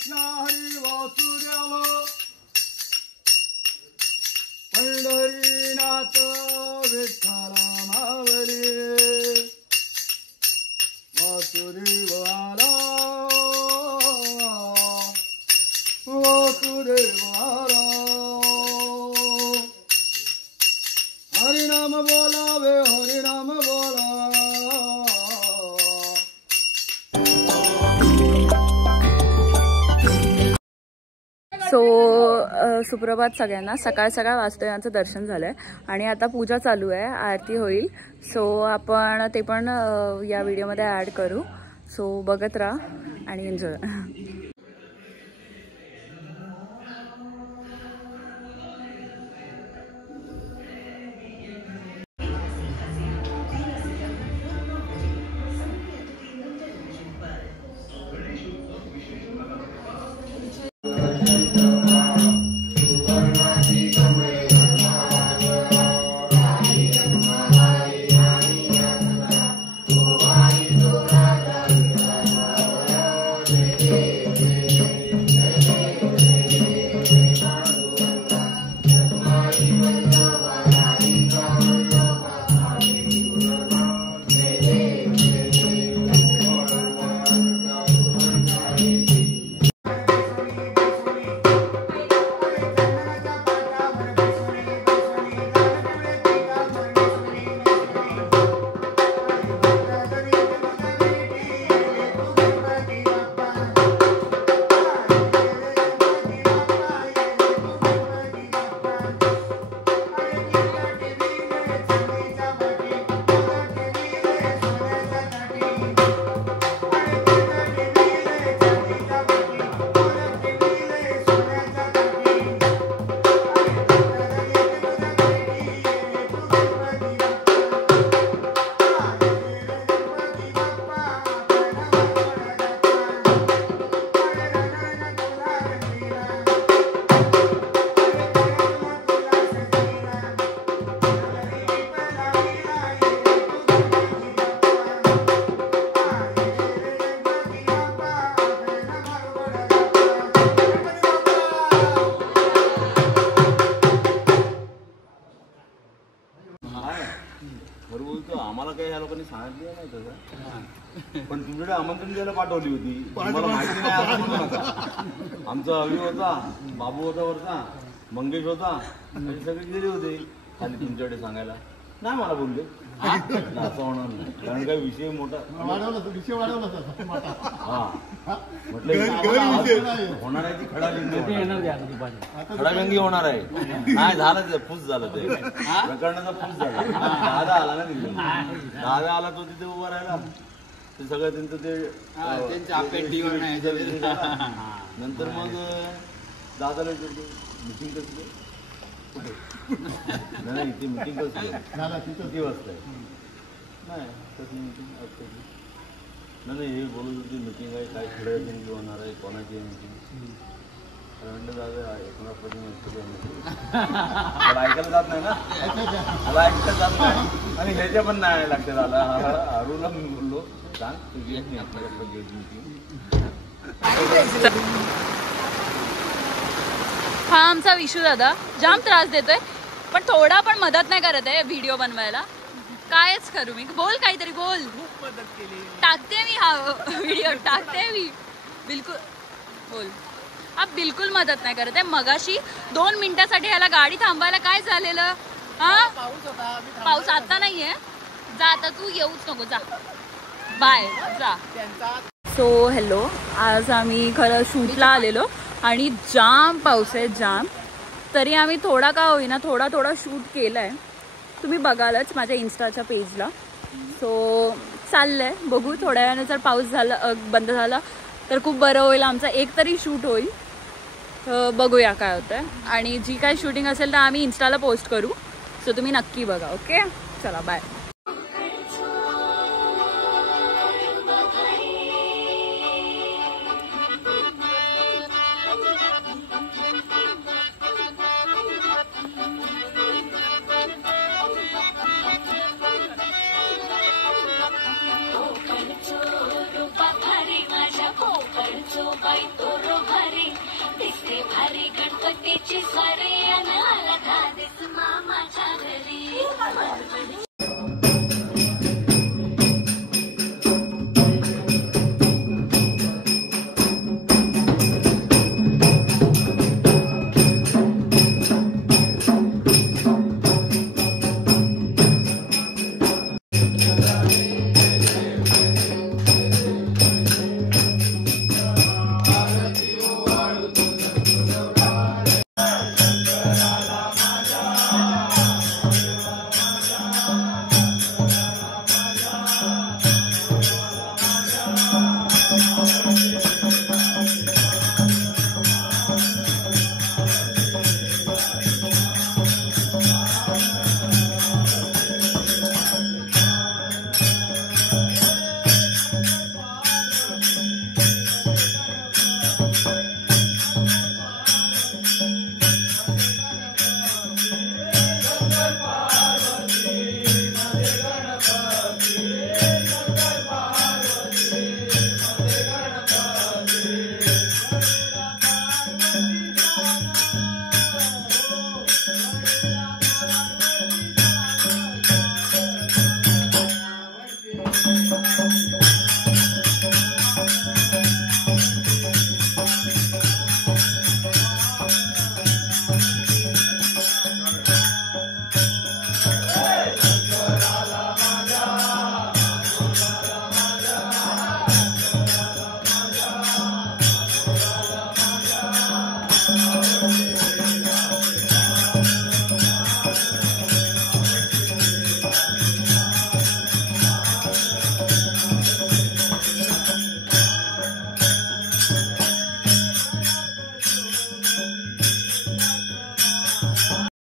कृष्ण हरी वासुदेव पंढरीनाथ विठ्ठल मावली वासुदेव आला वासुदेव आला हरिनाम बोलावे हरिनाम बोला. सो सुप्रभात सगळ्यांना. सकाळ सकाळ वासुदेवांचं दर्शन झालंय आणि आता पूजा चालू आहे, आरती होईल. सो आपण ते पण या व्हिडिओमध्ये ॲड करू. सो बघत राहा आणि एन्जॉय. आम्हाला काही ह्या लोकांनी सांगितलं नाही तसं, पण तुमच्याकडे आमंत्रण द्यायला पाठवली होती. मला माहिती नाही असं म्हणू नका. आमचा अवी होता, बाबू होता वरचा, मंगेश होता, सगळे गेले होते खाली तुमच्याकडे सांगायला. नाही मला बोलले असं होणार नाही, कारण काही विषय मोठा हा म्हटलं होणार आहे ती खडाजंगी होणार आहे. नाही झालं ते फूस झालं, ते प्रकरणाचा फूस झाला. दादा आला ना तिथे, दादा आला तो तिथे उभा राहिला, ते सगळं त्यांचं ते नंतर मग दादाला मिटिंग कसली कुठे नाही इथे मिटिंग कसली किती वाजता आहे नाही तशी मिटिंग असते नाही. हे बोलत होती मिटिंग आहे, काय खडाजंगी होणार आहे, कोणाची आहे मिटिंग. म्हणलं दादा मला ऐकायला जात नाही ना, मला ऐकायला जात नाही आणि ह्याच्या पण नाही लागते. दादा अरुणला मी बोललो सांग तू घेत नाही आपल्याकडे घेत मिटिंग. हा आमचा विशू दादा जाम त्रास देतोय, पण थोडा पण मदत नाही करत आहे व्हिडिओ बनवायला. कायच करू मी, बोल काहीतरी बोल. खूप मदत केली, टाकते मी हा व्हिडिओ टाकते मी. बिलकुल बोल. हा बिलकुल मदत नाही करत आहे. मगाशी 2 मिनिटासाठी याला गाडी थांबायला काय झालेलं. हा पाऊस आता नाहीये, जा आता तू येऊच नको, जा बाय जा. सो हॅलो, आज आम्ही खरं शूटला आलेलो आणि जाम पाऊस आहे जाम. तरी आम्ही थोडा का होईना थोडा शूट केला आहे, तुम्ही बघालच माझ्या इन्स्टाच्या पेजला. सो चाललंय, बघू थोड्या वेळाने जर पाऊस झाला बंद झाला तर खूप बरं होईल, आमचा एक तरी शूट होईल. बघूया काय होतंय. आणि जी काय शूटिंग असेल तर आम्ही इन्स्टाला पोस्ट करू, सो तुम्ही नक्की बघा. ओके चला बाय. बाई तो साडी आणि आला धाडीस मामाच्या घरी